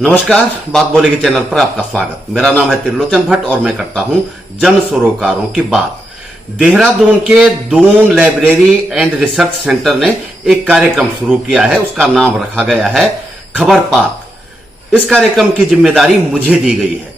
नमस्कार, बात बोलेगी चैनल पर आपका स्वागत। मेरा नाम है त्रिलोचन भट्ट और मैं करता हूं जन सरोकारों की बात। देहरादून के Doon library and research centre ने एक कार्यक्रम शुरू किया है। उसका नाम रखा गया है खबर पात। इस कार्यक्रम की जिम्मेदारी मुझे दी गई है।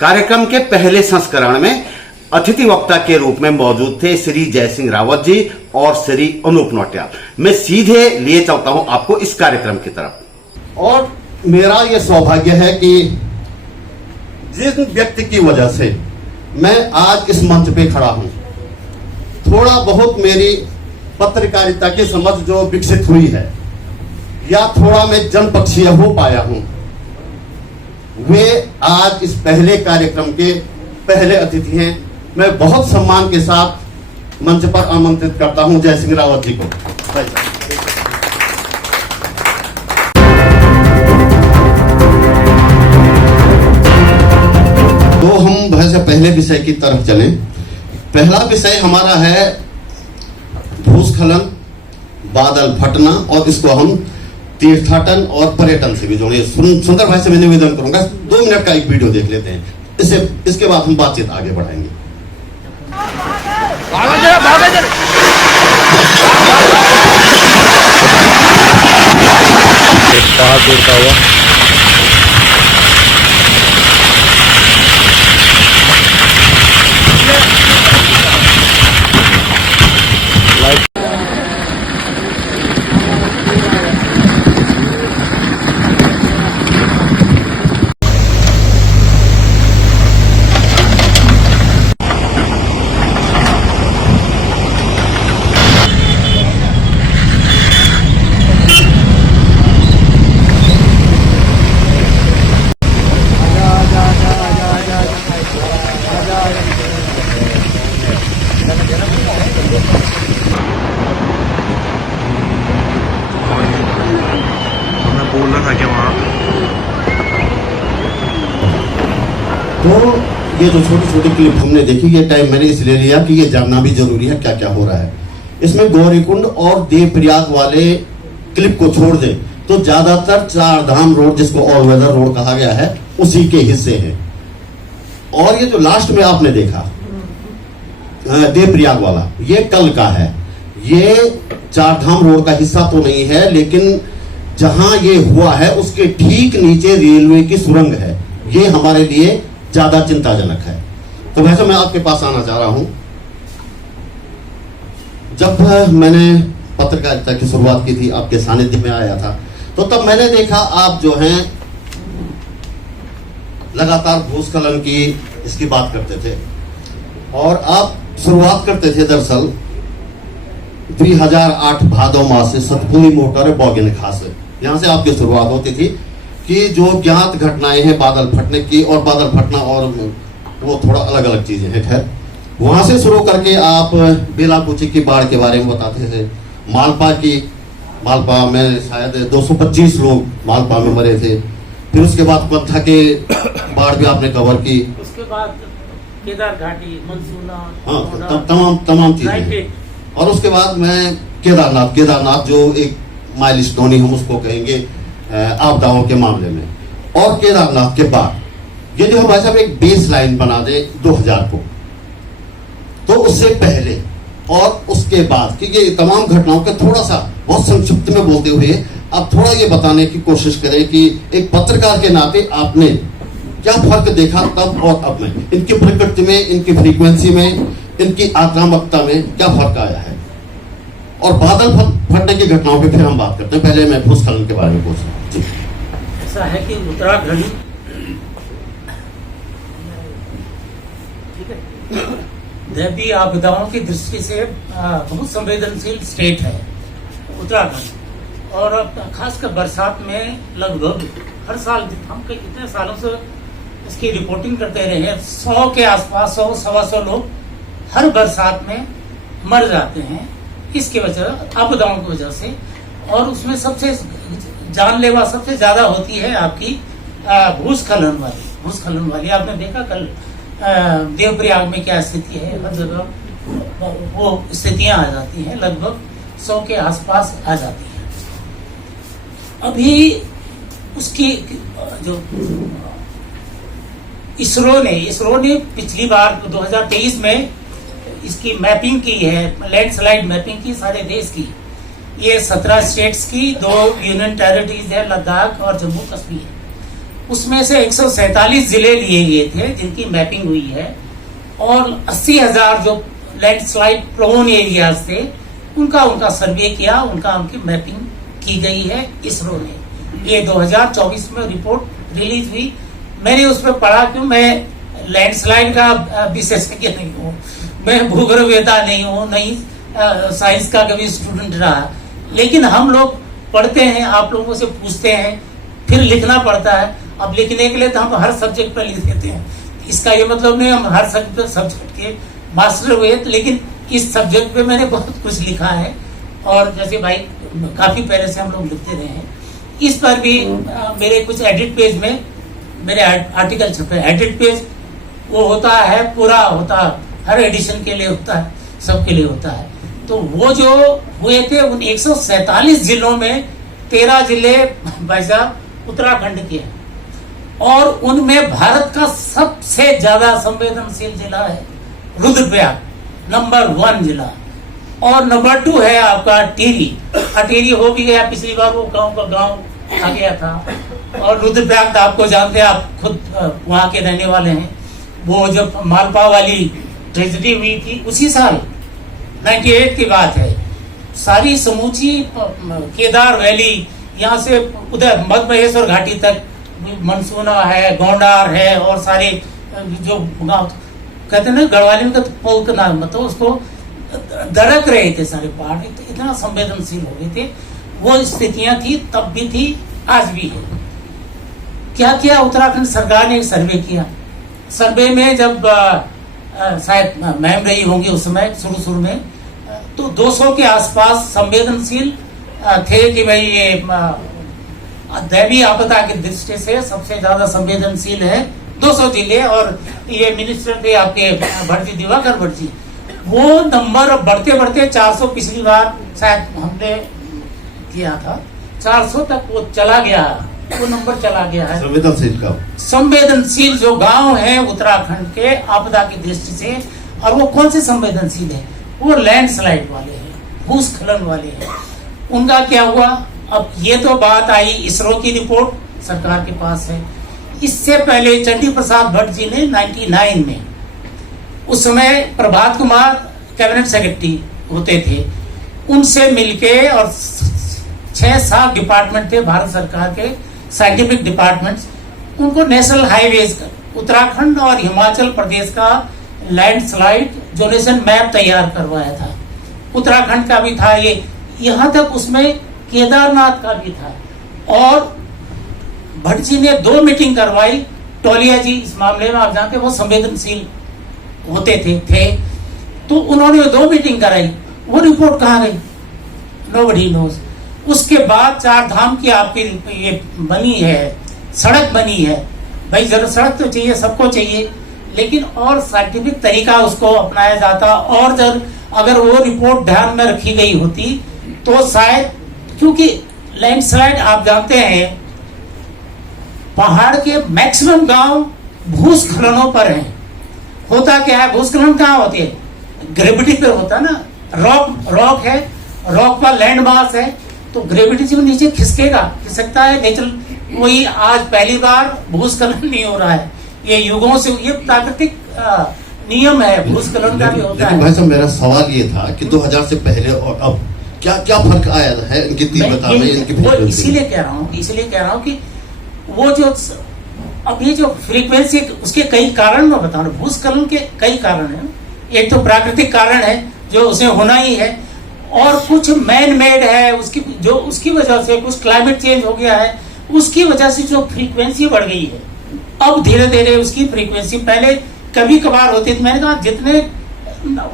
कार्यक्रम के पहले संस्करण में अतिथि वक्ता के रूप में मौजूद थे श्री जयसिंह रावत जी और श्री अनूप नौटियाल। मैं सीधे लिए चलता हूं आपको इस कार्यक्रम की तरफ। और मेरा यह सौभाग्य है कि जिस व्यक्ति की वजह से मैं आज इस मंच पे खड़ा हूं, थोड़ा बहुत मेरी पत्रकारिता की समझ जो विकसित हुई है या थोड़ा मैं जनपक्षीय हो पाया हूं, वे आज इस पहले कार्यक्रम के पहले अतिथि हैं। मैं बहुत सम्मान के साथ मंच पर आमंत्रित करता हूं जयसिंह रावत जी को। तो हम वैसे पहले विषय की तरफ चलें। पहला विषय हमारा है भूस्खलन, बादल फटना, और इसको हम तीर्थाटन और पर्यटन से भी जोड़े। सुंदर भाई से मैं निवेदन करूंगा 2 मिनट का एक वीडियो देख लेते हैं, इसके बाद हम बातचीत आगे बढ़ाएंगे। पहाड़ गिरता हुआ बोलना था क्या वहाँ। तो ये जो छोटी छोटी क्लिप हमने देखी, ये टाइम मैंने इसलिए लिया कि ये जानना भी जरूरी है क्या क्या हो रहा है। इसमें गौरीकुंड और देवप्रयाग वाले क्लिप को छोड़ दे तो ज्यादातर चार धाम रोड, जिसको ऑल वेदर रोड कहा गया है, उसी के हिस्से हैं। और ये जो लास्ट में आपने देखा देवप्रयाग वाला, ये कल का है। ये चार धाम रोड का हिस्सा तो नहीं है, लेकिन जहां ये हुआ है उसके ठीक नीचे रेलवे की सुरंग है। ये हमारे लिए ज्यादा चिंताजनक है। तो वैसे मैं आपके पास आना चाह रहा हूं। जब मैंने पत्रकारिता की शुरुआत की थी, आपके सानिध्य में आया था, तो तब मैंने देखा आप जो हैं लगातार भूस्खलन की इसकी बात करते थे, और आप शुरुआत करते थे दरअसल 2008 भादो मास से सतपुली मोटर बॉगिन खास, यहां से आपकी शुरुआत होती थी कि जो ज्ञात घटनाएं हैं बादल फटने की, और बादल फटना और वो थोड़ा अलग अलग चीजें हैं। खैर, वहां से शुरू करके आप बेलाकुची की बाढ़ के बारे में बताते थे, मालपा में शायद 225 लोग मालपा में मरे थे। फिर उसके बाद पत्था के बाढ़ भी आपने कवर की, उसके बाद केदार घाटी, मंसूना, हाँ, तमाम चीजें। और उसके बाद मैं केदारनाथ जो एक माइलस्टोन ही हम उसको कहेंगे आपदाओं के मामले में। और केदारनाथ के बाद यदि हम भाई साहब एक बेस लाइन बना दे 2000 को, तो उससे पहले और उसके बाद कि ये तमाम घटनाओं के थोड़ा सा बहुत संक्षिप्त में बोलते हुए आप थोड़ा ये बताने की कोशिश करें कि एक पत्रकार के नाते आपने क्या फर्क देखा तब और अब में, इनकी प्रकृति में, इनकी फ्रीक्वेंसी में, इनकी आक्रामकता में क्या फर्क आया है। और बादल फटने की घटनाओं पे फिर हम बात करते हैं। पहले मैं भूस्खलन के बारे में पूछ रहा हूँ। ऐसा है कि उत्तराखंड दैवीय आपदाओं की दृष्टि से बहुत संवेदनशील स्टेट है उत्तराखंड। और खासकर बरसात में लगभग हर साल, हम कितने सालों से इसकी रिपोर्टिंग करते रहे हैं, 100 के आसपास 100-125 लोग हर बरसात में मर जाते हैं इसकी वजह, आपदाओं की वजह से। और उसमें सबसे जानलेवा सबसे ज्यादा होती है आपकी भूस्खलन वाली। आपने देखा कल देवप्रयाग में क्या स्थिति है, हर जगह वो स्थितियां आ जाती हैं, लगभग 100 के आसपास आ जाती हैं। अभी उसकी जो इसरो ने पिछली बार 2023 में इसकी मैपिंग की है, लैंडस्लाइड मैपिंग की सारे देश की। ये 17 स्टेट्स की, 2 यूनियन टेरिटरीज है, लद्दाख और जम्मू कश्मीर। उसमें से 147 जिले लिए गए थे जिनकी मैपिंग हुई है, और 80,000 जो लैंडस्लाइड प्रोन एरियाज थे उनका सर्वे किया, उनकी मैपिंग की गई है इसरो ने। ये 2024 में रिपोर्ट रिलीज हुई। मैंने उस पर पढ़ा, क्यों, मैं लैंडस्लाइड का विशेषज्ञ नहीं हूँ, मैं भूगर्भवेत्ता नहीं हूँ, नहीं साइंस का कभी स्टूडेंट रहा, लेकिन हम लोग पढ़ते हैं, आप लोगों से पूछते हैं, फिर लिखना पड़ता है। अब लिखने के लिए तो हम हर सब्जेक्ट पर लिख देते हैं, इसका ये मतलब नहीं हम हर सब्जेक्ट के मास्टर हुए, लेकिन इस सब्जेक्ट पे मैंने बहुत कुछ लिखा है, और जैसे भाई काफी पहले से हम लोग लिखते रहे हैं। इस पर भी मेरे कुछ एडिट पेज में मेरे आर्टिकल छपे। एडिट पेज वो होता है, पूरा होता, हर एडिशन के लिए होता है, सबके लिए होता है। तो वो जो हुए थे उन 147 जिलों में 13 जिले भाई साहब उत्तराखंड के हैं, और उनमें भारत का सबसे ज्यादा संवेदनशील जिला है रुद्रप्रयाग, नंबर 1 जिला, और नंबर 2 है आपका टिहरी। टिहरी हो भी गया, पिछली बार वो गांव का गांव आ गया था। और रुद्रप्रयाग तो आपको जानते हैं, आप खुद वहां के रहने वाले हैं। वो जब मालपा वाली ट्रेजेडी हुई थी उसी साल 98 की बात है, सारी समूची केदार वैली, यहाँ से उधर मध्य महेश्वर घाटी तक, मनसूना है, गोंडार है, और सारे जो गाँव कहते हैं ना, गढ़वाली में पोल का नाम, मतलब उसको दरक रहे थे सारे पहाड़, इतना संवेदनशील हो गए थे। वो स्थितियां थी, तब भी थी, आज भी है। क्या किया उत्तराखंड सरकार ने? एक सर्वे किया। सर्वे में जब शायद मैम रही होंगी उस समय शुरू में, तो 200 के आसपास संवेदनशील थे कि भाई ये दैवीय आपदा की दृष्टि से सबसे ज्यादा संवेदनशील है 200 जिले। और ये मिनिस्टर थे आपके भट्टी, दिवाकर भट्टी, वो नंबर बढ़ते बढ़ते 400, पिछली बार शायद हमने किया था 400 तक वो चला गया, वो नंबर चला गया है। संवेदनशील जो गांव है उत्तराखंड के आपदा की दृष्टि से, और वो कौन से संवेदनशील है? वो लैंडस्लाइड वाले हैं, भूस्खलन वाले हैं। उनका क्या हुआ? अब ये तो बात आई, इसरो की रिपोर्ट सरकार के पास है। इससे पहले चंडी प्रसाद भट्ट जी ने 99 में, उस समय प्रभात कुमार कैबिनेट सेक्रेटरी होते थे, उनसे मिलके, और 6-7 डिपार्टमेंट थे भारत सरकार के साइंटिफिक डिपार्टमेंट्स, उनको नेशनल हाईवेज उत्तराखंड और हिमाचल प्रदेश का लैंडस्लाइड जोनेशन मैप तैयार करवाया था। उत्तराखंड का भी था ये, यहाँ तक उसमें केदारनाथ का भी था। और भट्ट जी ने 2 मीटिंग करवाई। टोलिया जी इस मामले में आप जानते हैं वो संवेदनशील होते थे, तो उन्होंने 2 मीटिंग कराई। वो रिपोर्ट कहाँ गई? Nobody knows. उसके बाद 4 धाम की आपकी ये बनी है, सड़क बनी है। भाई जरा सड़क तो चाहिए, सबको चाहिए, लेकिन और साइंटिफिक तरीका उसको अपनाया जाता। और जब अगर वो रिपोर्ट ध्यान में रखी गई होती तो शायद, क्योंकि लैंडस्लाइड आप जानते हैं पहाड़ के मैक्सिमम गांव भूस्खलनों पर हैं। होता क्या है, भूस्खलन कहाँ होते हैं? ग्रेविटी पे होता है ना, रॉक है, रॉक पर लैंड मास है, तो ग्रेविटी से नीचे खिसकता है नेचुरल। वही आज पहली बार भूस्खलन नहीं हो रहा है, ये युगों से, ये प्राकृतिक नियम है, भूस्खलन का भी होता है। भाई साहब मेरा सवाल ये था कि 2000 से पहले और अब क्या क्या फर्क आया है इनकी तीव्रता में, इनकी इसीलिए कह रहा हूँ कि वो जो अब ये जो फ्रीक्वेंसी, उसके कई कारण मैं बता रहा हूँ। भूस्खलन के कई कारण हैं। एक तो प्राकृतिक कारण है जो उसे होना ही है, और कुछ मैन मेड है, उसकी वजह से कुछ क्लाइमेट चेंज हो गया है, उसकी वजह से जो फ्रीक्वेंसी बढ़ गई है। अब धीरे धीरे उसकी फ्रीक्वेंसी, पहले कभी कभार होती थी, मैंने कहा जितने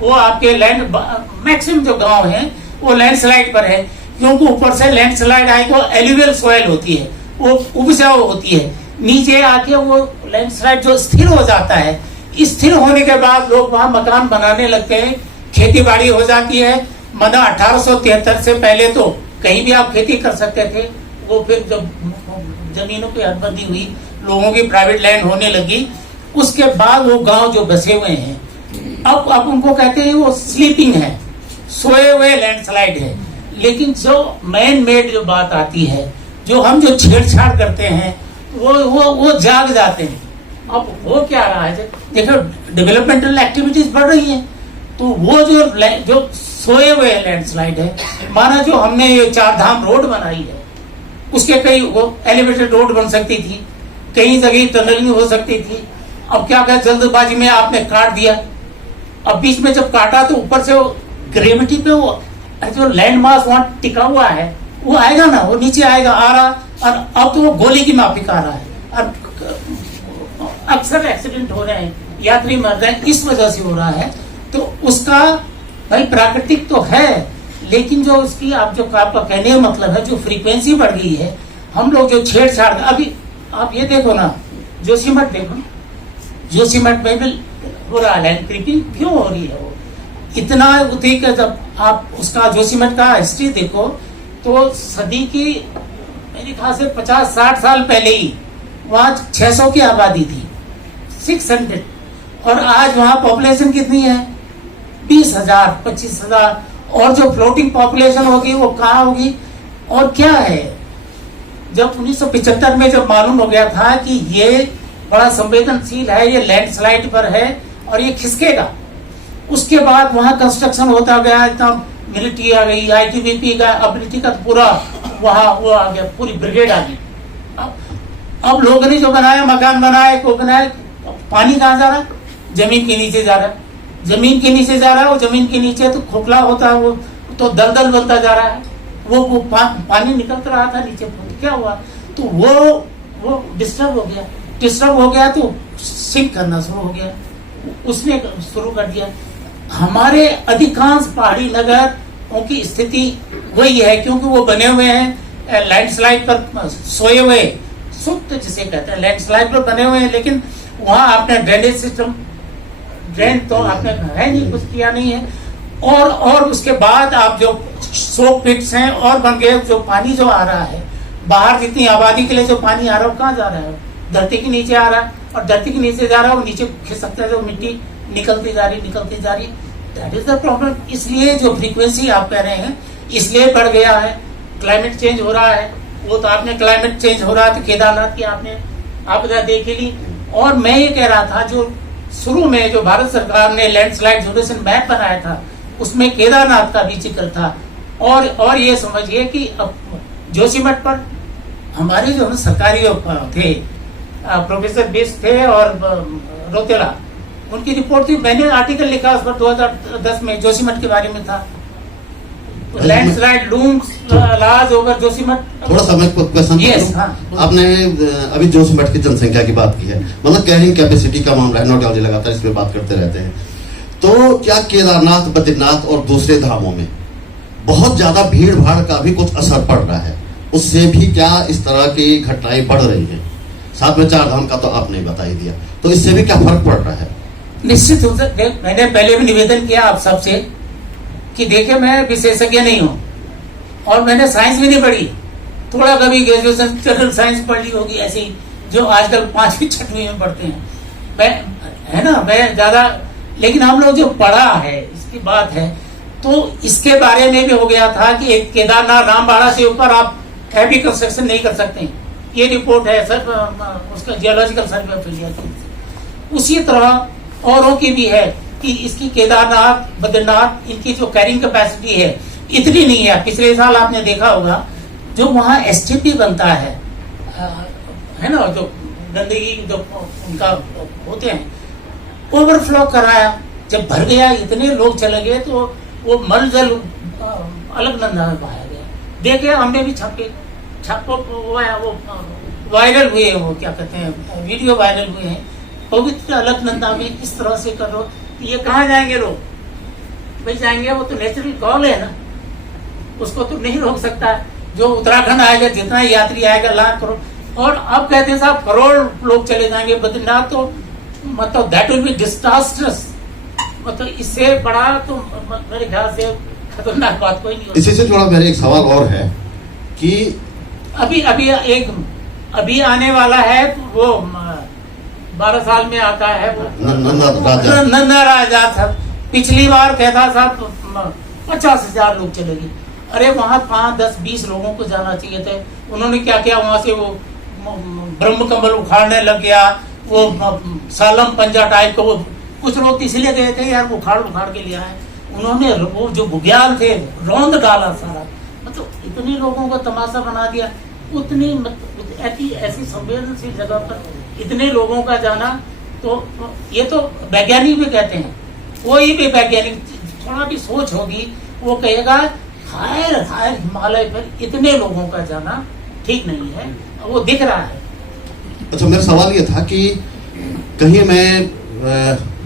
वो आपके लैंड मैक्सिमम जो गांव हैं वो लैंडस्लाइड पर है, क्योंकि ऊपर से लैंडस्लाइड आई को एल्यूवियल सॉइल होती है, वो उपजाऊ होती है। नीचे आके वो लैंडस्लाइड जो स्थिर हो जाता है, स्थिर होने के बाद लोग वहां मकान बनाने लगते हैं, खेती बाड़ी हो जाती है। मना 1873 से पहले तो कहीं भी आप खेती कर सकते थे। वो फिर जब जमीनों की हदबंदी हुई, लोगों की प्राइवेट लैंड होने लगी, उसके बाद वो गांव जो बसे हुए हैं अब उनको कहते हैं वो स्लीपिंग है, सोए हुए लैंडस्लाइड है। लेकिन जो मैन मेड जो बात आती है, जो हम जो छेड़छाड़ करते हैं, वो जाग जाते हैं। अब हो क्या रहा है, देखो डेवलपमेंटल एक्टिविटीज बढ़ रही हैं, तो वो जो सोए हुए लैंडस्लाइड है, माना जो हमने ये 4 धाम रोड बनाई है, उसके कई वो एलिवेटेड रोड बन सकती थी, कई जगह टनलिंग हो सकती थी। अब क्या कहा, जल्दबाजी में आपने काट दिया। अब बीच में जब काटा तो ऊपर से वो ग्रेविटी पे वो जो लैंड मास वहां टिका हुआ है वो आएगा ना, वो नीचे आएगा, आ रहा, और अब तो वो गोली की माफिक आ रहा है। और अक्सर एक्सीडेंट हो रहे हैं, यात्री मर रहे हैं, इस वजह से हो रहा है। तो उसका भाई प्राकृतिक तो है, लेकिन जो उसकी आप जो आपका कहने का मतलब है, जो फ्रीक्वेंसी बढ़ गई है, हम लोग जो छेड़छाड़, अभी आप ये देखो ना, जोशीमठ देखो, जोशीमठ में भी हो रहा है लैंड क्रीपिंग, क्यों हो रही है? वो इतना अधिक, जब आप उसका जोशीमठ का हिस्ट्री देखो तो सदी की मेरे ख्याल से 50-60 साल पहले ही वहां 600 की आबादी थी, 600, और आज वहां पॉपुलेशन कितनी है? 20,000, 25,000, और जो फ्लोटिंग पॉपुलेशन होगी वो कहाँ होगी? और क्या है, जब 1975 में जब मालूम हो गया था कि ये बड़ा संवेदनशील है, ये लैंडस्लाइड पर है और ये खिसकेगा, उसके बाद वहां कंस्ट्रक्शन होता गया, इतना मिलिट्री आ गई, ITBP का अबिलिटी का पूरा वहां वो आ गया, पूरी ब्रिगेड आ गई। अब लोगों ने जो बनाया, मकान बनाए को बनाए, पानी कहाँ जा रहा है? जमीन के नीचे जा रहा है, जमीन के नीचे जा रहा है। वो जमीन के नीचे तो खोखला होता है, वो तो दलदल बनता जा रहा है, वो पानी निकलता रहा था नीचे, क्या हुआ? तो वो डिस्टर्ब हो गया तो सिंक करना शुरू हो गया, उसने शुरू कर दिया। हमारे अधिकांश पहाड़ी नगर की स्थिति वही है, क्योंकि वो बने हुए हैं लैंडस्लाइड पर, सोए हुए सुप्त जिसे कहते हैं, लैंडस्लाइड पर बने हुए हैं। लेकिन वहां आपने ड्रेनेज सिस्टम, ड्रेन तो आपने है नहीं, कुछ किया नहीं है। और उसके बाद आप जो सोक पिट्स हैं और बन गए, जो पानी जो आ रहा है बाहर, जितनी आबादी के लिए जो पानी आ रहा है वो कहाँ जा रहा है? धरती के नीचे आ रहा है, और धरती के नीचे जा रहा है, वो नीचे खिसकता है, जो मिट्टी निकलती जा रही। That is the problem. इसलिए जो फ्रीक्वेंसी आप कह रहे हैं, इसलिए बढ़ गया है, क्लाइमेट चेंज हो रहा है। वो तो आपने क्लाइमेट चेंज हो रहा है तो केदारनाथ की आपने आपदा देख ली। और मैं ये कह रहा था, जो शुरू में जो भारत सरकार ने लैंडस्लाइड ड्यूरेशन मैप बनाया था, उसमें केदारनाथ का भी जिक्र था। और ये समझिए कि अब जोशीमठ पर हमारे जो सरकारी जो थे, प्रोफेसर बिस्ट थे और रोतेला, उनकी रिपोर्ट थी, मैंने आर्टिकल लिखा उस पर 2010 में, जोशीमठ के बारे में था। Landslide looms large over Joshimath. थोड़ा सा मैं क्वेश्चन आपने अभी जोशीमठ की जनसंख्या की बात की है, मतलब कैरिंग कैपेसिटी का मामला है, नोटियालजी लगातार इस पे बात करते रहते हैं। तो क्या केदारनाथ, बद्रीनाथ और दूसरे धामों में बहुत ज्यादा भीड़ भाड़ का भी कुछ असर पड़ रहा है? उससे भी क्या इस तरह की घटनाएं बढ़ रही हैं? साथ में 4 धाम का तो आपने बता ही दिया, तो इससे भी क्या फर्क पड़ रहा है? निश्चित रूप से मैंने पहले भी निवेदन किया आप सबसे कि देखिए, मैं विशेषज्ञ नहीं हूँ और मैंने साइंस भी नहीं पढ़ी, थोड़ा कभी ग्रेजुएशन जनरल साइंस पढ़ ली होगी, ऐसे ही जो आजकल 5वीं 6वीं में पढ़ते हैं, मैं ज्यादा, लेकिन हम लोग जो पढ़ा है इसकी बात है। तो इसके बारे में भी हो गया था कि एक केदारनाथ रामबाड़ा से ऊपर आप हैवी कंस्ट्रक्शन नहीं कर सकते, ये रिपोर्ट है सर उसका जियोलॉजिकल सर्वे ऑफ इंडिया की। उसी तरह औरों की भी है कि इसकी केदारनाथ, बद्रीनाथ, इनकी जो कैरिंग कैपेसिटी है इतनी नहीं है। पिछले साल आपने देखा होगा, जो वहाँ STP बनता है ना, जो गंदगी जो उनका होते हैं, ओवरफ्लो कराया, जब भर गया, इतने लोग चले गए, तो वो मल जल अलकनंदा में बहाया गया। देखे हमने भी छापो वो वायरल हुए, वो क्या कहते हैं, वीडियो वायरल हुए हैं, पवित्र अलकनंदा में इस तरह से करो। ये कहाँ जाएंगे लोग? भाई जाएंगे, वो तो नेचुरल कॉल है ना, उसको तो नहीं रोक सकता है। जो उत्तराखंड आएगा, जितना यात्री आएगा, लाख करोड़, और अब कहते हैं साहब करोड़ लोग चले जाएंगे बद्रीनाथ, तो मतलब दैट विल बी डिजास्टरस। मतलब इससे बड़ा तो मेरे ख्याल से खतरनाक बात कोई नहीं होती। इसी से थोड़ा मेरे एक सवाल और है कि अभी एक अभी आने वाला है वो 12 साल में आता है वो नन्ना राजा था। पिछली बार कहता था 50,000 लोग चलेगी। अरे वहां 5, 10, 20 लोगों को जाना चाहिए थे। उन्होंने क्या किया, वहां से वो ब्रह्म कमल उखाड़ने लग गया, वो सालम पंजा टाइप का, वो कुछ लोग इसलिए गए थे यार उखाड़ के लिया है। उन्होंने वो जो बुग्याल थे रौंद डाला सारा, मतलब इतने लोगों को तमाशा बना दिया। उतनी ऐसी संवेदनशील जगह पर इतने लोगों का जाना, तो ये तो वैज्ञानिक भी कहते हैं, कोई भी वैज्ञानिक थोड़ा भी सोच होगी वो कहेगा हायर हिमालय पर इतने लोगों का जाना ठीक नहीं है, वो दिख रहा है। अच्छा, मेरा सवाल ये था कि कहीं मैं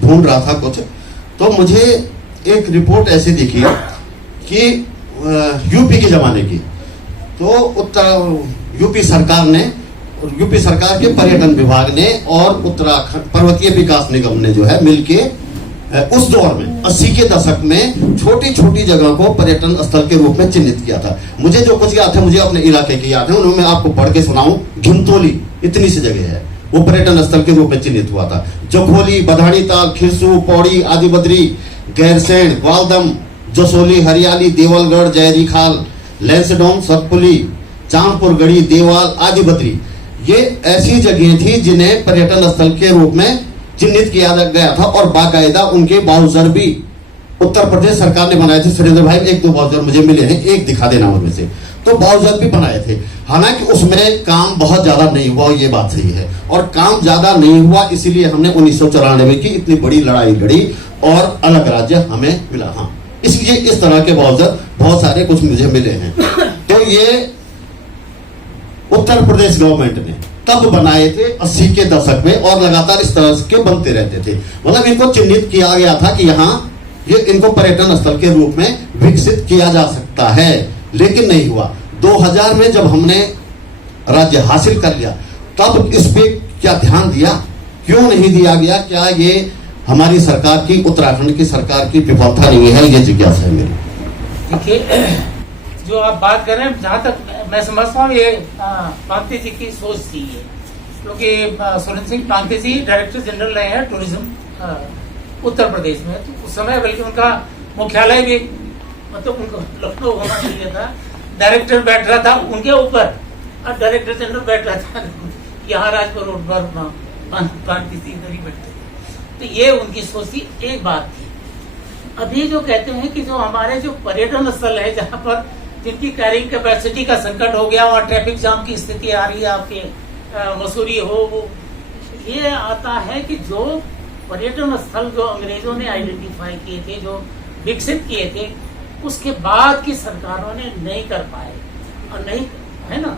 ढूंढ रहा था कुछ, तो मुझे एक रिपोर्ट ऐसी दिखी कि यूपी के जमाने की, तो यूपी सरकार के पर्यटन विभाग ने और उत्तराखंड पर्वतीय विकास निगम ने जो है मिलके उस दौर में 80 के दशक में छोटी छोटी जगह को पर्यटन स्थल के रूप में चिन्हित किया था। मुझे जो कुछ याद है, मुझे अपने इलाके की याद है, उन्हें मैं आपको पढ़ के सुनाऊं। घिमतोली इतनी सी जगह है, वो पर्यटन स्थल के रूप में चिन्हित हुआ था। जखोली, बधानी ताल, खिरसू, पौड़ी, आदिबद्री, गैरसैंण, ग्वालदम, जसोली, हरियाली, देवलगढ़, जयरी खाल, लैंसडोन, सतपुली, चांदपुर गढ़ी, देवाल, आदिबद्री, ये ऐसी जगह थी जिन्हें पर्यटन स्थल के रूप में चिन्हित किया गया था और बाकायदा उनके बाउचर भी उत्तर प्रदेश सरकार ने बनाए थे। सुरेंद्र भाई, 1-2 बाउचर मुझे मिले हैं, एक दिखा देना उनमें से। तो बाउचर भी बनाए थे, हालांकि उसमें काम बहुत ज्यादा नहीं हुआ, ये बात सही है। और काम ज्यादा नहीं हुआ इसीलिए हमने 1994 की इतनी बड़ी लड़ाई लड़ी और अलग राज्य हमें मिला। हाँ, इसलिए इस तरह के बाउचर बहुत सारे कुछ मुझे मिले हैं। तो ये उत्तर प्रदेश गवर्नमेंट ने तब बनाए थे 80 के दशक में, और लगातार इस तरह के बनते रहते थे। मतलब इनको चिन्हित किया गया था कि यहाँ ये इनको पर्यटन स्थल के रूप में विकसित किया जा सकता है, लेकिन नहीं हुआ। 2000 में जब हमने राज्य हासिल कर लिया, तब इस पे क्या ध्यान दिया, क्यों नहीं दिया गया? क्या ये हमारी सरकार की, उत्तराखंड की सरकार की विफलता नहीं है? ये जिज्ञासा है मेरी। देखिए, जो आप बात कर रहे हैं, जहाँ तक मैं समझता हूँ, ये पांते जी की सोच थी ये, क्योंकि सुरेंद्र सिंह पांते जी डायरेक्टर जनरल रहे हैं टूरिज्म उत्तर प्रदेश में। तो उस समय बल्कि उनका मुख्यालय भी, मतलब उनको लखनऊ होना चाहिए था। डायरेक्टर बैठ रहा था उनके ऊपर और डायरेक्टर जनरल बैठ रहा था यहाँ राजपुर रोड पर, पांते जी इधर ही बैठते। तो ये उनकी सोच थी। एक बात थी, अभी जो कहते हैं कि जो हमारे जो पर्यटन स्थल है, जहाँ पर जिनकी कैरिंग कैपेसिटी का संकट हो गया, वहाँ ट्रैफिक जाम की स्थिति आ रही है, आपके मसूरी हो, वो ये आता है कि जो पर्यटन स्थल जो अंग्रेजों ने आइडेंटिफाई किए थे, जो विकसित किए थे, उसके बाद की सरकारों ने नहीं कर पाए, और नहीं, है ना,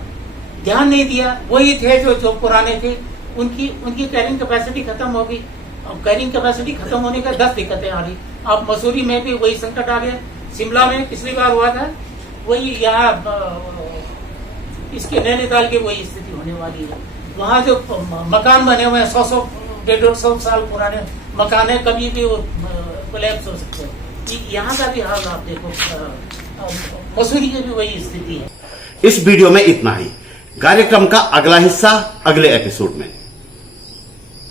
ध्यान नहीं दिया। वही थे जो पुराने थे, उनकी कैरिंग कैपेसिटी खत्म हो गई। अब कैरिंग कैपेसिटी खत्म होने का 10 दिक्कतें आ रही। अब मसूरी में भी वही संकट आ गया, शिमला में पिछली बार हुआ था, वही यहाँ इसके नैनीताल की वही स्थिति होने वाली है। वहाँ जो मकान बने हुए हैं 100-150 साल पुराने मकान है, कभी भी वो कोलैप्स हो सकते हैं। यहाँ का भी हाल आप देखो, मसूरी की भी वही स्थिति है। इस वीडियो में इतना ही। कार्यक्रम का अगला हिस्सा अगले एपिसोड में।